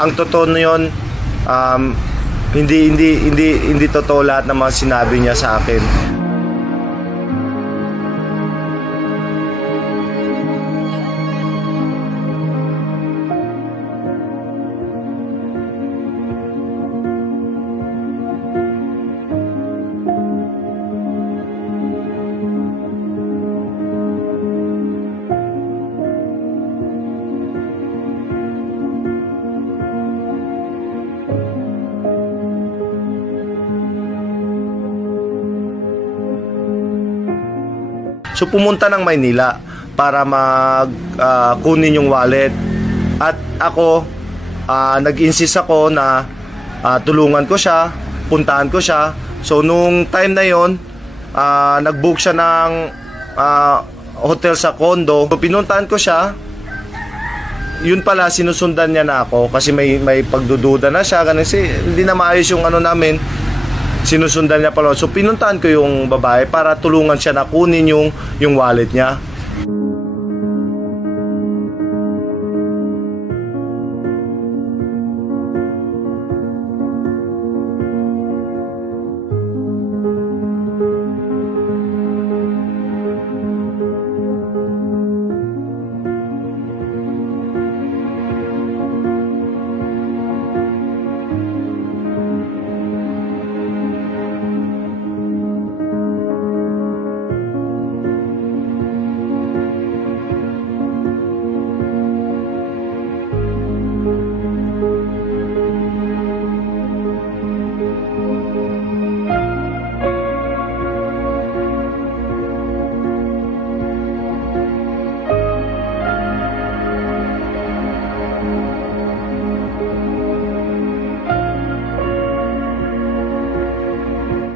Ang totoo yun, hindi totoo lahat ng mga sinabi niya sa akin. So pumunta ng Maynila para kunin yung wallet. At ako, nag-insist ako na tulungan ko siya, puntahan ko siya. So nung time na yon, nag-book siya ng hotel sa condo. So, pinuntahan ko siya. Yun pala, sinusundan niya na ako kasi may pagdududa na siya. Kasi hindi na maayos yung ano namin. Sinusundan niya pala. So pinuntahan ko yung babae para tulungan siya na kunin yung wallet niya.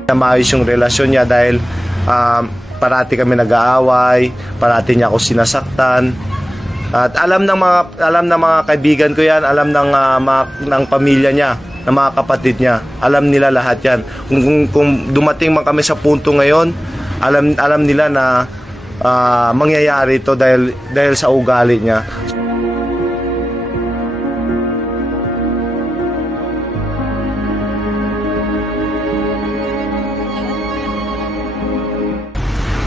Maayos yung relasyon niya dahil parati kami nag-aaway, parati niya ako sinasaktan. At alam ng mga kaibigan ko yan, alam ng pamilya niya, ng mga kapatid niya. Alam nila lahat yan. Kung dumating man kami sa punto ngayon, alam nila na mangyayari ito dahil sa ugali niya.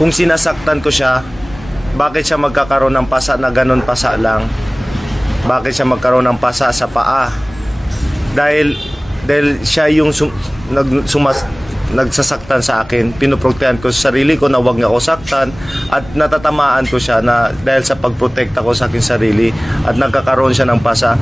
Kung sinasaktan ko siya, bakit siya magkakaroon ng pasa na ganun pasa lang? Bakit siya magkaroon ng pasa sa paa? Dahil siya yung nagsasaktan sa akin. Pinoprotektahan ko sa sarili ko na huwag niya ako saktan. At natatamaan ko siya na dahil sa pagprotekta ko sa akin sarili at nagkakaroon siya ng pasa.